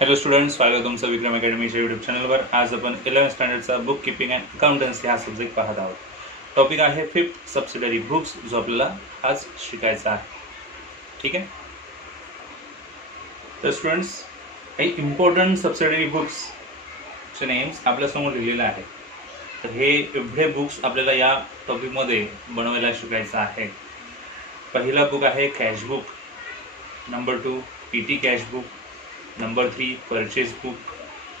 Hello students, स्वागत तुमचं विक्रम अकॅडमीच्या YouTube चॅनलवर. आज आपण 11th स्टँडर्डचा बुक किपिंग अँड अकाउंटन्सी हा सब्जेक्ट पाहत आहोत. टॉपिक आहे 5th सबसिडरी बुक्स, जो आपल्याला आज शिकायचा आहे. ठीक आहे. तर स्टुडंट्स, काही इम्पॉर्टंट सबसिडरी बुक्सचे नेम्स आपल्यासमोर लिहिलेले आहे. तर हे एवढे बुक्स आपल्याला या टॉपिकमध्ये बनवायला शिकायचं आहे. पहिला बुक आहे cash book, number 2 PT cash book, number 3 purchase book,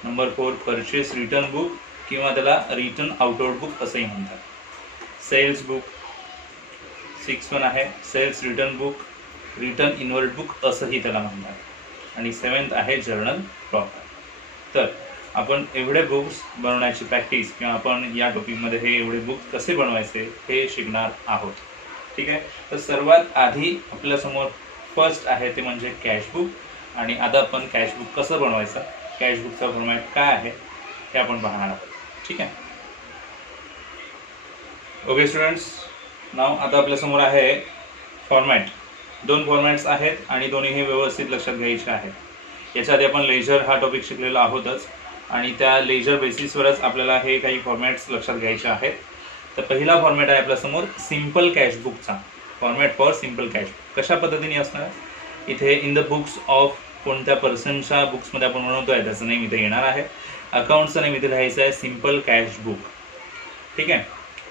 number 4 purchase return book किंवा त्याला रिटर्न आउटवर्ड बुक असंही म्हणतात. सेल्स बुक 6 वन आहे sales return book, return inward book असंही त्याला म्हणतात. आणि 7th आहे जर्नल प्रॉपर. तर आपण एवढे बुक्स बनवण्याची प्रॅक्टिस किंवा आपण या टॉपिकमध्ये हे एवढे बुक कसे बनवायचे हे शिकणार आहोत. ठीक आहे. तर सर्वात आधी आपल्यासमोर फर्स्ट आहे ते म्हणजे कॅश बुक. आणि आता आपण कॅश बुक कसं बनवायचं, कॅश बुकचा फॉर्मॅट काय आहे हे आपण पाहणार आहोत. ठीक आहे. ओके स्टुडंट्स, नाव आता आपल्यासमोर आहे फॉर्मॅट. 2 फॉर्मॅट्स आहेत आणि दोन्ही हे व्यवस्थित लक्षात घ्यायचे आहेत. याच्या आधी आपण लेजर हा टॉपिक शिकलेला आहोतच आणि त्या लेजर बेसिसवरच आपल्याला हे काही फॉर्मॅट्स लक्षात घ्यायचे आहेत. तर पहिला फॉर्मॅट आहे आपल्यासमोर सिम्पल कॅश बुकचा. Format for simple cash book कशा पद्धतीने असणार, इथे इन द बुक्स ऑफ कोणत्या पर्सनच्या बुक्समध्ये आपण बनवतोय त्याचं नेम इथे येणार आहे. अकाउंटचं नेम इथे लिहायचं आहे सिम्पल कॅश बुक. ठीक आहे.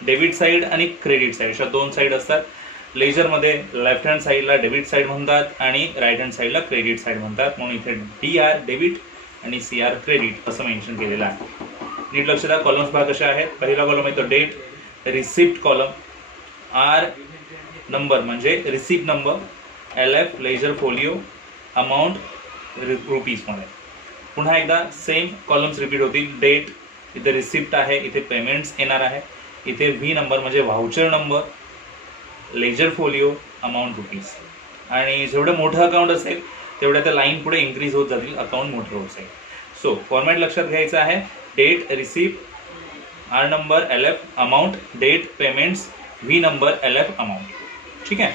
डेबिट साईड आणि क्रेडिट साईड अशा 2 साईड असतात. लेजरमध्ये लेफ्ट हँड साईडला डेबिट साईड म्हणतात आणि राईट हँड साईडला क्रेडिट साईड म्हणतात. म्हणून इथे DR डेबिट आणि CR क्रेडिट असं मेन्शन केलेलं आहे. नीट लक्ष द्या. कॉलम्स पहा कसे आहेत. पहिला कॉलम आहे तो date, receipt column, R number म्हणजे receipt number, LF ledger folio, amount रुपीजमध्ये. पुन्हा एकदा सेम कॉलम्स रिपीट होतील. डेट, इथे रिसिप्ट आहे, इथे पेमेंट्स येणार आहे, इथे V नंबर म्हणजे voucher number, ledger folio, amount rupees. आणि जेवढं मोठं अकाउंट असेल तेवढ्या त्या लाईन पुढे इन्क्रीज होत जातील, अकाउंट मोठं होत जाईल. सो फॉर्मॅट लक्षात घ्यायचं आहे. Date, receipt, R number, LF, amount, date, payments, V number, LF, amount. ठीक आहे.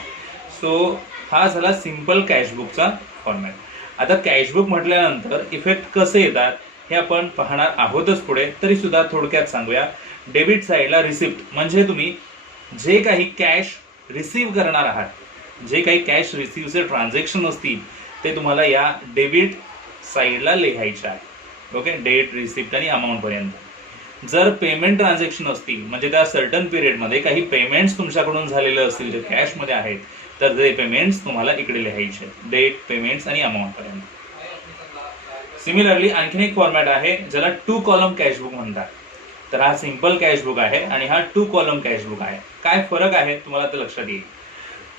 सो हा झाला सिम्पल कॅशबुकचा फॉर्मॅट. आता कॅशबुक म्हटल्यानंतर इफेक्ट कसे येतात हे आपण पाहणार आहोतच पुढे, तरी सुद्धा थोडक्यात सांगूया. डेबिट साईडला रिसिप्ट म्हणजे तुम्ही जे काही कॅश रिसीव्ह करणार आहात, जे काही कॅश रिसिव्हचे ट्रान्झॅक्शन असतील ते तुम्हाला या डेबिट साईडला लिहायचे आहे. ओके. डेट, रिसिप्ट आणि अमाऊंट पर्यंत. जर पेमेंट ट्रान्झॅक्शन असतील म्हणजे त्या सर्टन पिरियडमध्ये काही पेमेंट्स तुमच्याकडून झालेले असतील जे कॅशमध्ये आहेत, तर ते पेमेंट्स तुम्हाला इकडे लिहायचे, डेट, पेमेंट्स आणि अमाऊंट पर्यंत. सिमिलरली आणखीन एक फॉर्मॅट आहे ज्याला 2 कॉलम कॅशबुक म्हणतात. तर हा सिम्पल कॅशबुक आहे आणि हा 2 कॉलम कॅशबुक आहे. काय फरक आहे तुम्हाला ते लक्षात येईल.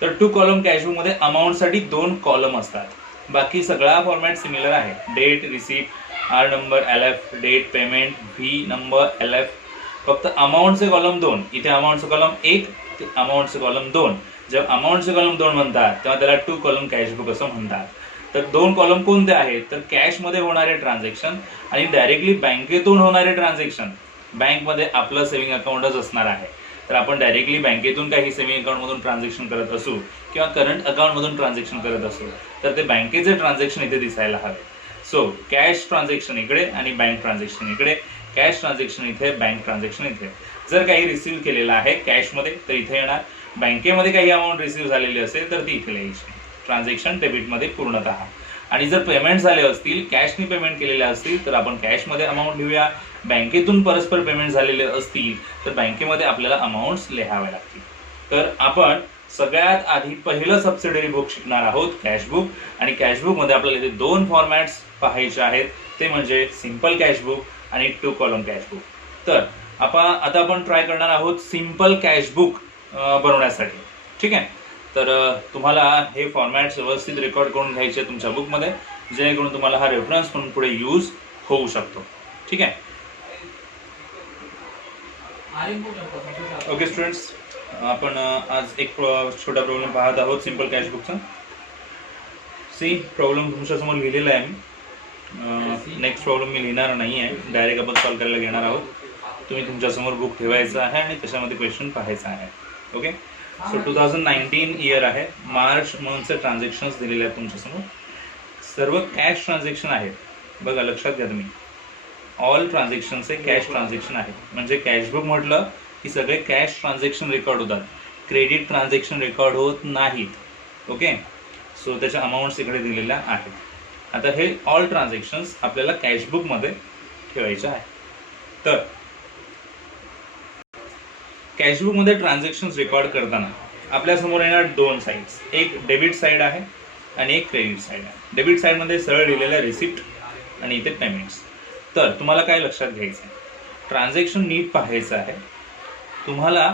तर 2 कॉलम कॅशबुक मध्ये अमाऊंटसाठी 2 कॉलम असतात. बाकी सगळा फॉर्मॅट सिमिलर आहे. Date, receipt, R number, LF, date, payment, V number, LF. फक्त अमाऊंटचे कॉलम 2, इथे अमाऊंटचे कॉलम 1, अमाऊंटचे कॉलम 2. जेव्हा अमाऊंटचे कॉलम 2 म्हणतात तेव्हा त्याला 2 कॉलम कॅशबुक असं म्हणतात. तर 2 कॉलम कोणते आहेत, तर कॅशमध्ये होणारे ट्रान्झॅक्शन आणि डायरेक्टली बँकेतून होणारे ट्रान्झॅक्शन. बँकमध्ये आपलं सेव्हिंग अकाउंटच असणार आहे, तर आपण डायरेक्टली बँकेतून काही सेव्हिंग अकाउंटमधून ट्रान्झॅक्शन करत असू किंवा करंट अकाउंटमधून ट्रान्झॅक्शन करत असू तर ते बँकेचे ट्रान्झॅक्शन इथे दिसायला हवे. सो कॅश ट्रान्झॅक्शन इकडे आणि बँक ट्रान्झॅक्शन इकडे. कॅश ट्रान्झॅक्शन इथे, बँक ट्रान्झॅक्शन इथे. जर काही रिसिव्ह केलेलं आहे कॅशमध्ये तर इथे येणार. बँकेमध्ये काही अमाऊंट रिसिव्ह झालेली असेल तर ती इथे लिहायची. ट्रान्झॅक्शन डेबिटमध्ये पूर्णतः. आणि जर पेमेंट झाले असतील, कॅशनी पेमेंट केलेले असतील तर आपण कॅशमध्ये अमाऊंट लिहूया. बँकेतून परस्पर पेमेंट झालेले असतील तर बँकेमध्ये आपल्याला अमाऊंट्स लिहावे लागतील. तर आपण सगळ्यात आधी पहिलं सबसिडरी बुक शिकणार आहोत कॅशबुक. आणि कॅशबुकमध्ये आपल्याला इथे 2 फॉर्मॅट्स पाहायचे आहेत, ते म्हणजे सिम्पल कॅशबुक आणि 2 कॉलम कॅशबुक. तर आता आपण ट्राय करणार आहोत सिम्पल कॅशबुक बनवण्यासाठी. ठीक आहे. तर तुम्हाला हे फॉर्मॅट्स व्यवस्थित रेकॉर्ड करून घ्यायचे तुमच्या बुकमध्ये, जेणेकरून तुम्हाला हा रेफरन्स म्हणून पुढे यूज होऊ शकतो. ठीक आहे. ओके स्टुडंट्स, आपण आज एक छोटा प्रॉब्लेम पाहत आहोत सिम्पल कॅशबुकचा. सी प्रॉब्लेम तुमच्यासमोर लिहिलेला आहे मी. नेक्स्ट प्रॉब्लेम मी लिहिणार नाही आहे, डायरेक्ट आपण सॉल्व्ह करायला घेणार आहोत. तुम्ही तुमच्यासमोर बुक ठेवायचं आहे आणि त्याच्यामध्ये क्वेश्चन पाहायचा आहे. ओके. सो 2019 इयर आहे. मार्च मंथचे ट्रान्झॅक्शन्स दिलेले आहेत तुमच्यासमोर. सर्व कॅश ट्रान्झॅक्शन आहेत. बघा लक्षात घ्या तुम्ही, ऑल ट्रान्झॅक्शन हे कॅश ट्रान्झॅक्शन आहे. म्हणजे कॅशबुक म्हटलं की सगळे कॅश ट्रान्झॅक्शन रेकॉर्ड होतात, क्रेडिट ट्रान्झॅक्शन रेकॉर्ड होत नाहीत. ओके, सो त्याच्या अमाऊंट्स इकडे दिलेल्या आहेत. आता हे ऑल ट्रान्झॅक्शन्स आपल्याला कॅशबुकमध्ये ठेवायचे आहे. तर कॅशबुकमध्ये ट्रान्झॅक्शन्स रेकॉर्ड करताना आपल्यासमोर येणार दोन साईड्स, एक डेबिट साईड आहे आणि एक क्रेडिट साईड आहे. डेबिट साईडमध्ये सरळ लिहिलेलं आहे रिसिप्ट आणि इथे पेमेंट्स. तर तुम्हाला काय लक्षात घ्यायचं आहे, ट्रान्झॅक्शन नीट पाहायचं आहे. तुम्हाला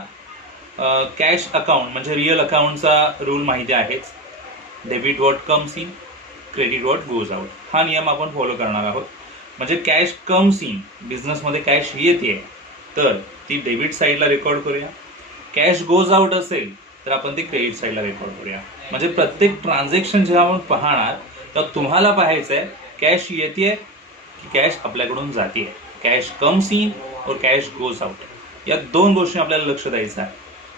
कॅश अकाउंट म्हणजे रिअल अकाउंटचा रूल माहिती आहेच, debit what comes in, credit what goes out. हा नियम आपण फॉलो करणार आहोत. म्हणजे कॅश कम्स इन, बिझनेसमध्ये कॅश येते तर ती डेबिट साईडला रेकॉर्ड करूया. कॅश गोज आउट असेल तर आपण ती क्रेडिट साईडला रेकॉर्ड करूया. म्हणजे प्रत्येक ट्रान्झॅक्शन जेव्हा आपण पाहणार तर तुम्हाला पाहायचं आहे कॅश येते की कॅश आपल्याकडून जाते, कॅश कम्स इन और कॅश गोज आउट. या दोन गोष्टी आपल्याला लक्ष द्यायचं आहे.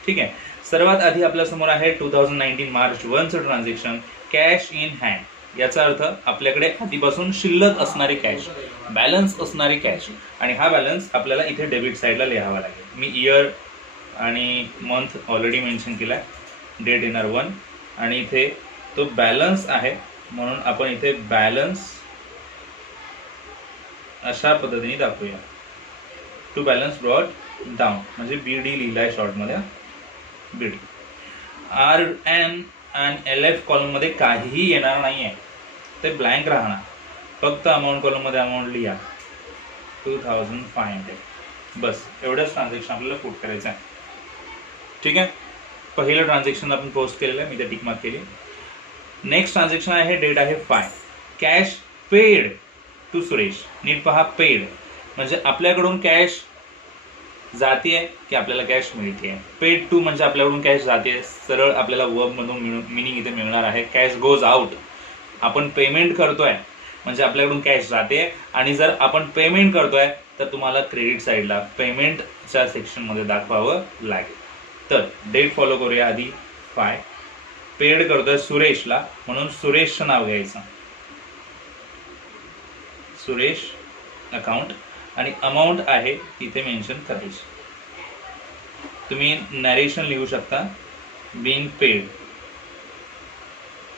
ठीक आहे, सर्वात आधी आपल्यासमोर आहे 2019 मार्च 1चं ट्रान्झॅक्शन, कॅश इन हँड. याचा अर्थ आपल्याकडे आधीपासून शिल्लक असणारी कॅश, बॅलन्स असणारी कॅश, आणि हा बॅलन्स आपल्याला इथे डेबिट साईडला लिहावा लागेल. मी इयर आणि मंथ ऑलरेडी मेन्शन केला आहे, डेट येणार 1 आणि इथे तो बॅलन्स आहे म्हणून आपण इथे बॅलन्स अशा पद्धतीने दाखवूया. टू बॅलन्स ब्रॉट डाऊन म्हणजे BD लिहिला आहे शॉर्टमध्ये, BD. RN आणि LF कॉलममध्ये काहीही येणार नाही आहे, ते ब्लँक राहणार. फक्त अमाऊंट कॉलममध्ये अमाऊंट लिहा 2500. बस एवढंच ट्रान्झॅक्शन आपल्याला पुट करायचं आहे. ठीक आहे, पहिलं ट्रान्झॅक्शन आपण पोस्ट केलेलं आहे, मी ते टिक मार्क केली. नेक्स्ट ट्रान्झॅक्शन आहे, डेट आहे 5, कॅश पेड टू सुरेश. नीट पहा, पेड म्हणजे आपल्याकडून कॅश जातीये की आपल्याला कॅश मिळते. पेड टू म्हणजे आपल्याकडून कॅश जाते, सरळ आपल्याला वर्ब मधून मिनिंग इथे मिळणार आहे. कॅश गोज आउट, आपण पेमेंट करतोय म्हणजे आपल्याकडून कॅश जाते, आणि जर आपण पेमेंट करतोय तर तुम्हाला क्रेडिट साईडला पेमेंटच्या सेक्शनमध्ये दाखवावं लागेल. तर डेट फॉलो करूया आधी. 5 पेड करतोय सुरेशला म्हणून सुरेशचं नाव घ्यायचं, सुरेश अकाउंट, आणि अमाऊंट आहे इथे मेन्शन करायची. तुम्ही नरेशन लिहू शकता, being paid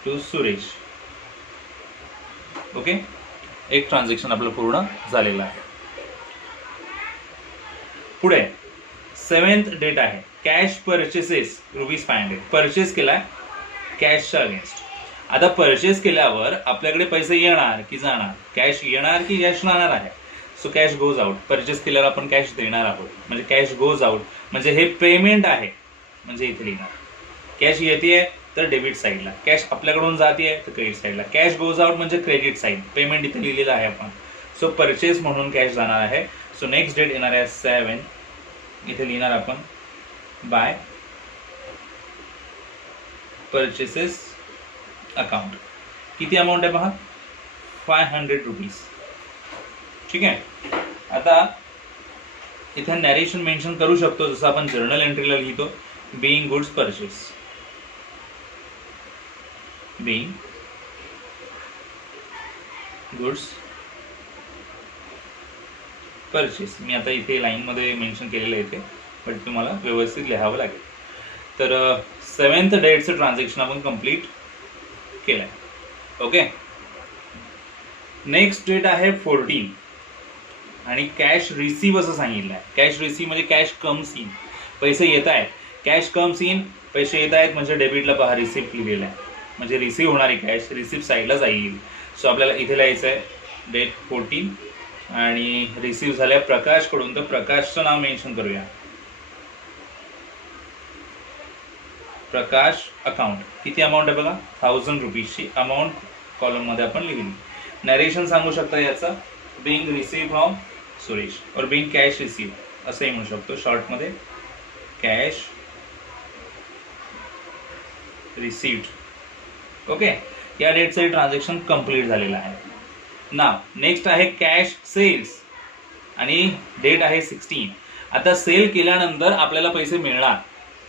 to Suresh. Okay, एक ट्रान्झॅक्शन आपलं पूर्ण झालेलं आहे. पुढे 7th डेट आहे, कॅश परचेसेस ₹500. परचेस केलाय कॅशच्या अगेन्स्ट. आता परचेस केल्यावर आपल्याकडे पैसे येणार की जाणार, कॅश येणार की कॅश जाणार आहे. So cash goes out, purchase केल्यावर आपण कॅश देणार आहोत म्हणजे कॅश गोज आउट म्हणजे हे पेमेंट आहे. म्हणजे इथे लिहिणार कॅश येते तर डेबिट साईडला, कॅश आपल्याकडून जाते तर क्रेडिट साईडला. कॅश गोज आउट म्हणजे क्रेडिट साईड, पेमेंट इथे लिहिलेलं आहे आपण. सो परचेस म्हणून कॅश जाणार आहे. सो नेक्स्ट डेट येणार आहे 7, इथे लिहिणार आपण बाय परचेसेस अकाउंट. किती अमाऊंट आहे पहा, ₹500. ठीक आहे, आता इथे नॅरेशन मेन्शन करू शकतो जसं आपण जर्नल एंट्रीला लिहितो, being goods purchase, being goods purchase. मी आता इथे लाईनमध्ये मेन्शन केलेलं आहे इथे, बट तुम्हाला व्यवस्थित लिहावं लागेल. तर 7th डेटचं ट्रान्झॅक्शन आपण कंप्लीट केलं आहे. ओके, नेक्स्ट डेट आहे 14 आणि कॅश रिसीव असं सांगितलं आहे. कॅश रिसीव म्हणजे कॅश कम्स इन, पैसे येत आहेत, कॅश कम्स इन, पैसे येत आहेत म्हणजे डेबिटला पहा रिसिप्ट लिहिलेला आहे म्हणजे रिसीव्ह होणारी कॅश रिसिप्ट साईडला जाईल. सो आपल्याला इथे लिहायचं आहे डेट 14 आणि रिसीव्ह झाल्या प्रकाशकडून, तर प्रकाशचं नाव मेन्शन करूया, प्रकाश अकाउंट. किती अमाऊंट आहे बघा, ₹1000ची अमाऊंट कॉलममध्ये आपण लिहिली. नरेशन सांगू शकता याचा, बीइंग रिसीव्ह फ्रॉम सुरेश और बीइंग कॅश रिसीव्ह असंही म्हणू शकतो शॉर्टमध्ये, कॅश रिसीव्ड. ओके, या डेटचं ट्रान्झॅक्शन कंप्लीट झालेलं आहे. नाव नेक्स्ट आहे कॅश सेल्स आणि डेट आहे 16. आता सेल केल्यानंतर आपल्याला पैसे मिळणार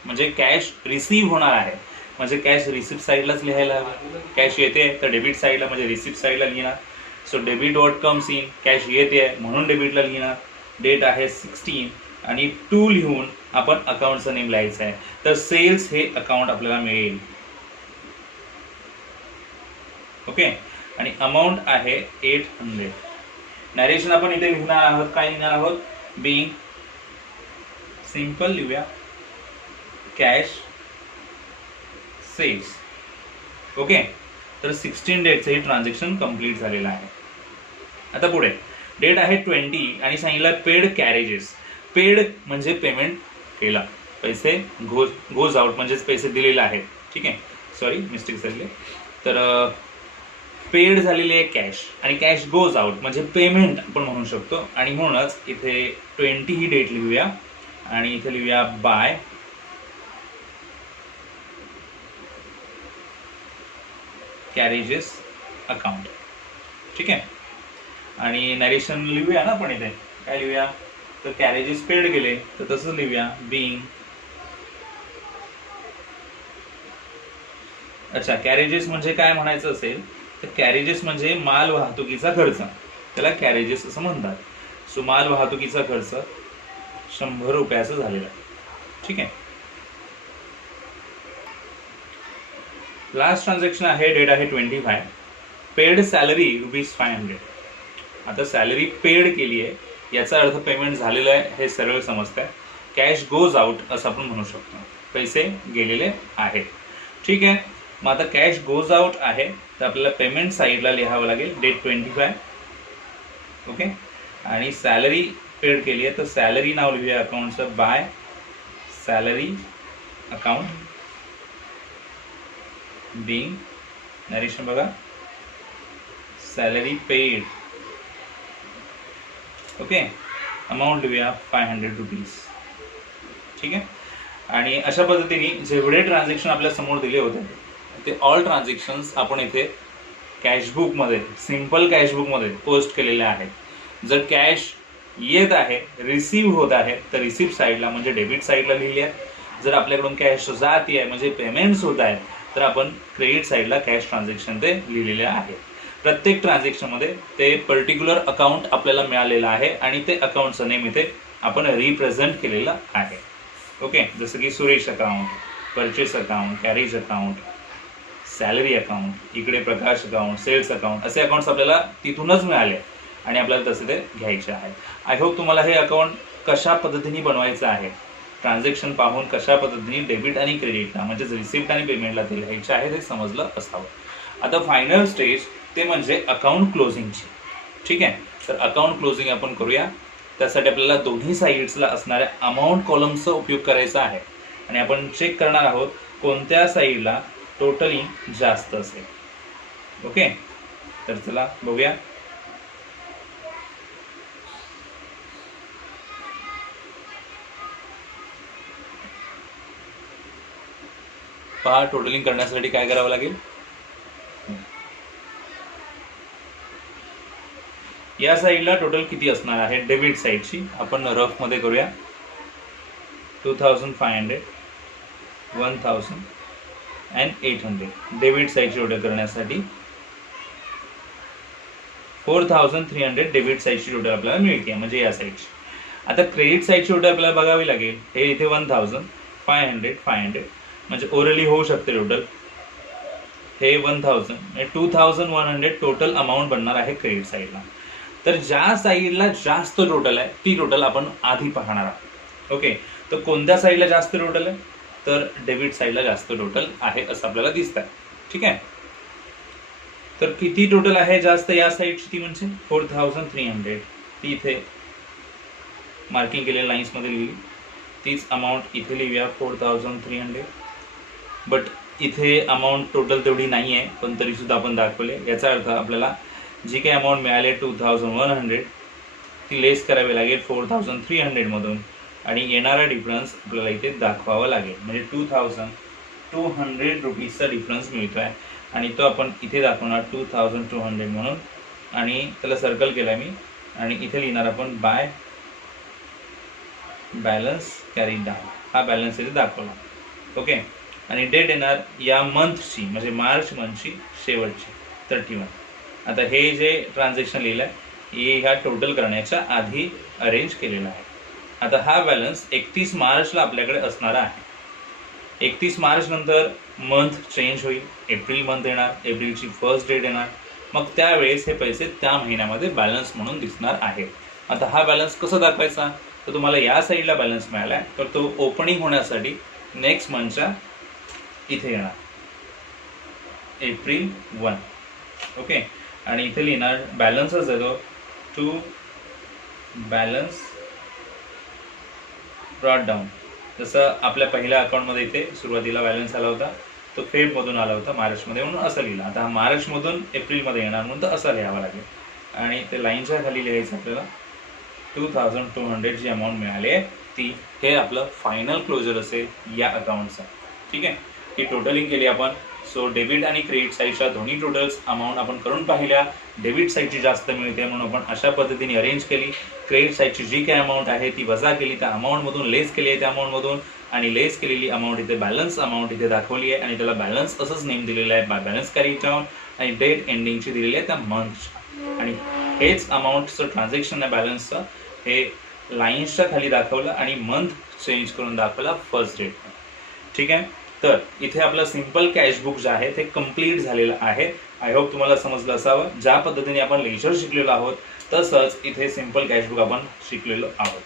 म्हणजे कॅश रिसीव्ह होणार आहे म्हणजे कॅश रिसिप्ट साईडलाच लिहायला हवं. कॅश येते तर डेबिट साईडला म्हणजे रिसिप्ट साईडला लिहिणार. So debit what comes in, cash येते आहे म्हणून डेबिटला लिहिणार. डेट आहे 16 आणि 2 लिहून आपण अकाउंटचं नेम लिहायचं आहे. तर सेल्स हे अकाउंट आपल्याला मिळेल. ओके, आणि अमाऊंट आहे 800. नॅरेशन आपण इथे लिहिणार आहोत, काय लिहिणार आहोत, बिंग सिंपल लिहूया, कॅश सेल्स. ओके, तर 16 डेटचं हे ट्रान्झॅक्शन कंप्लीट झालेलं आहे. आता पुढे डेट आहे 20 आणि सांगितलं पेड कॅरेजेस. पेड म्हणजे पेमेंट केला, पैसे गोज आउट म्हणजेच पैसे दिलेले आहेत. ठीक आहे, सॉरी मिस्टेक झाली. तर पेड झालेली आहे कॅश आणि कॅश गोज आउट म्हणजे पेमेंट आपण म्हणू शकतो. आणि म्हणूनच इथे 20 ही डेट लिहूया आणि इथे लिहूया बाय कॅरेजेस अकाउंट. ठीक आहे, आणि नॅरेशन लिहूया ना आपण इथे, काय लिहूया, तर कॅरेजेस पेड गेले तर तसंच लिहूया बिंग. अच्छा, कॅरेजेस म्हणजे काय म्हणायचं असेल तर कॅरेजेस म्हणजे माल वाहतुकीचा खर्च, त्याला कॅरेजेस असं म्हणतात. सो माल वाहतुकीचा खर्च 100 रुपयाचा झालेला आहे. ठीक आहे, लास्ट ट्रान्झॅक्शन आहे, डेट आहे 25. Paid salary ₹500. आता सॅलरी पेड केली आहे याचा अर्थ पेमेंट झालेलं आहे हे सरळ समजतंय. कॅश गोज आउट असं आपण म्हणू शकतो, पैसे गेलेले आहेत. ठीक आहे, मग आता कॅश गोज आउट आहे तर आपल्याला पेमेंट साईडला लिहावं लागेल डेट 25. ओके, आणि सॅलरी पेड केली आहे तर सॅलरी नाव लिहूया अकाउंटचं, by salary account being narration बघा सॅलरी पेड. ओके, अमाऊंट लिहूया 500 रुपीज. ठीक आहे, आणि अशा पद्धतीने जेवढे ट्रान्झॅक्शन आपल्या समोर दिले होते ते ऑल ट्रान्झॅक्शन्स आपण इथे कॅशबुकमध्ये, सिंपल कॅशबुकमध्ये पोस्ट केलेले आहेत. जर कॅश येत आहे, रिसीव्ह होत आहे तर रिसीव्ह साईडला म्हणजे डेबिट साईडला लिहिली आहे. जर आपल्याकडून कॅश जाती आहे म्हणजे पेमेंट्स होत आहेत तर आपण क्रेडिट साईडला कॅश ट्रान्झॅक्शन ते लिहिलेले आहे. प्रत्येक ट्रान्झॅक्शनमध्ये ते पर्टिक्युलर अकाउंट आपल्याला मिळालेलं आहे आणि ते अकाउंटचं नेम इथे आपण रिप्रेझेंट केलेलं आहे. ओके, जसं की Suresh account, purchase account, carriage account, salary account, इकडे प्रकाश अकाउंट, सेल्स अकाउंट, असे अकाउंट्स आपल्याला तिथूनच मिळाले आणि आपल्याला तसे ते घ्यायचे आहे. आय होप तुम्हाला हे अकाउंट कशा पद्धतीने बनवायचं आहे, ट्रान्झॅक्शन पाहून कशा पद्धतीने डेबिट आणि क्रेडिटला म्हणजेच रिसिप्ट आणि पेमेंटला ते लिहायचे आहे ते समजलं असावं. आता फायनल स्टेज ते म्हणजे अकाउंट क्लोजिंगची. ठीक आहे, तर अकाउंट क्लोजिंग आपण करूया. त्यासाठी आपल्याला दोन्ही साईड्सला असणाऱ्या अमाऊंट कॉलमचा उपयोग करायचा आहे आणि आपण चेक करणार आहोत कोणत्या साईडला टोटली जास्त असेल. ओके, तर चला बघूया. पहा, टोटलिंग करण्यासाठी काय करावं लागेल, या साईडला टोटल किती असणार आहे डेबिट साईडची आपण रफ मध्ये करूया. 2500, 1000 and 800 डेबिट साईडची टोटल करण्यासाठी 4300 डेबिट साईडची टोटल आपल्याला मिळते म्हणजे या साईडची. आता क्रेडिट साईडची टोटल आपल्याला बघावी लागेल. हे इथे 1000, 500 म्हणजे ओरली होऊ शकते टोटल. हे 1000 म्हणजे 2100 टोटल अमाऊंट बनणार आहे क्रेडिट साईडला. तर ज्या साईडला जास्त टोटल आहे ती टोटल आपण आधी पाहणार आहोत. ओके, तर कोणत्या साईडला जास्त टोटल आहे तर डेबिट साईडला जास्त टोटल आहे असं आपल्याला दिसत आहे. ठीक आहे, तर किती टोटल आहे जास्त या साईडची ती म्हणजे 4300. ती इथे मार्किंग केलेल्या लाईन्स मध्ये लिहिली. तीच अमाऊंट इथे लिहूया 4300. बट इथे अमाऊंट टोटल तेवढी नाही आहे पण तरी सुद्धा आपण दाखवले. याचा अर्थ आपल्याला जी काही अमाऊंट मिळाली 2100 ती लेस करावी लागेल 4300 मधून आणि येणारा डिफरन्स आपल्याला इथे दाखवावा लागेल. म्हणजे 2200 रुपीजचा डिफरन्स मिळतो आहे आणि तो आपण इथे दाखवणार 2200 म्हणून आणि त्याला सर्कल केला मी आणि इथे लिहिणार आपण बाय बॅलन्स कॅरी डाऊन. हा बॅलन्स इथे दाखवला. ओके, आणि डेट येणार या मंथची म्हणजे मार्च मंथची शेवटची 31. आता हे जे ट्रान्झॅक्शन लिहिलं आहे हे ह्या टोटल करण्याच्या आधी अरेंज केलेलं आहे. आता हा बॅलन्स 31 मार्चला आपल्याकडे असणारा आहे. 31 मार्च नंतर मंथ चेंज होईल, एप्रिल मंथ येणार, एप्रिलची फर्स्ट डेट येणार, मग त्यावेळेस हे पैसे त्या महिन्यामध्ये बॅलन्स म्हणून दिसणार आहे. आता हा बॅलन्स कसा दाखवायचा, तर तुम्हाला या साईडला बॅलन्स मिळाला आहे, तर तो ओपनिंग होण्यासाठी नेक्स्ट मंथच्या इथे येणार एप्रिल 1. ओके, आणि इथे लिहिणार बॅलन्सच येतो टू बॅलन्स ब्रॉट डाऊन. जसं आपल्या पहिल्या अकाउंटमध्ये इथे सुरुवातीला बॅलन्स आला होता तो फेबमधून आला होता मार्चमध्ये, म्हणून असं लिहिलं. आता हा मार्चमधून एप्रिलमध्ये येणार म्हणून तर असं लिहावं लागेल. आणि ते लाईनच्या खाली लिहायचं आपल्याला 2200 जी अमाऊंट मिळाली आहे ती. हे आपलं फायनल क्लोजर असेल या अकाउंटचा. ठीक आहे, ही टोटलिंग केली आपण. सो डेबिट आणि क्रेडिट साईडच्या दोन्ही टोटल्स अमाऊंट आपण करून पाहिल्या. डेबिट साईडची जास्त मिळते म्हणून आपण अशा पद्धतीने अरेंज केली. क्रेडिट साईडची जी काही अमाऊंट आहे ती वजा केली, त्या अमाऊंटमधून लेस केली आहे त्या अमाऊंटमधून, आणि लेस केलेली अमाऊंट इथे बॅलन्स अमाऊंट इथे दाखवली आहे आणि त्याला बॅलन्स असंच नेम दिलेलं आहे, बॅलन्स कॅरी डाऊन, आणि डेट एंडिंगची दिलेली आहे त्या मंथच्या. आणि हेच अमाऊंटचं ट्रान्झॅक्शन आहे बॅलन्सचं, हे लाईन्सच्या खाली दाखवलं आणि मंथ चेंज करून दाखवला फर्स्ट डेट. ठीक आहे, तर इथे आपलं सिम्पल कॅशबुक जे आहे ते कम्प्लीट झालेलं आहे. आय होप तुम्हाला समजलं असावं. ज्या पद्धतीने आपण लेजर शिकलेलो आहोत तसंच इथे सिम्पल कॅशबुक आपण शिकलेलो आहोत.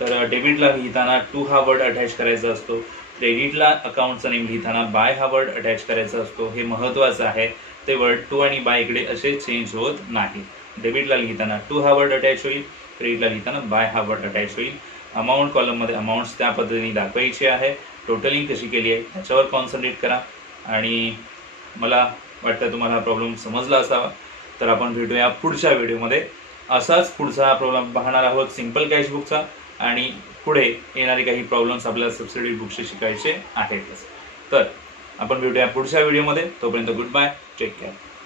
तर डेबिटला लिहिताना टू हा वर्ड अटॅच करायचा असतो, क्रेडिटला अकाउंटचा नेम लिहिताना बाय हा वर्ड अटॅच करायचा असतो. हे महत्त्वाचं आहे, ते वर्ड टू आणि बाय इकडे असे चेंज होत नाही. डेबिटला लिहिताना टू हा वर्ड अटॅच होईल, क्रेडिटला लिहिताना बाय हा वर्ड अटॅच होईल. अमाऊंट कॉलममध्ये अमाऊंट्स त्या पद्धतीने दाखवायची आहे. टोटलिंग कशी केली आहे त्याच्यावर कॉन्सन्ट्रेट करा. आणि मला वाटतं तुम्हाला हा प्रॉब्लेम समजला असावा. तर आपण भेटूया पुढच्या व्हिडिओमध्ये. असाच पुढचा प्रॉब्लेम पाहणार आहोत सिम्पल कॅशबुकचा, आणि पुढे येणारे काही प्रॉब्लेम्स आपल्याला सबसिडी बुकचे शिकायचे आहेतच. तर आपण भेटूया पुढच्या व्हिडिओमध्ये. तोपर्यंत गुड बाय, टेक केअर.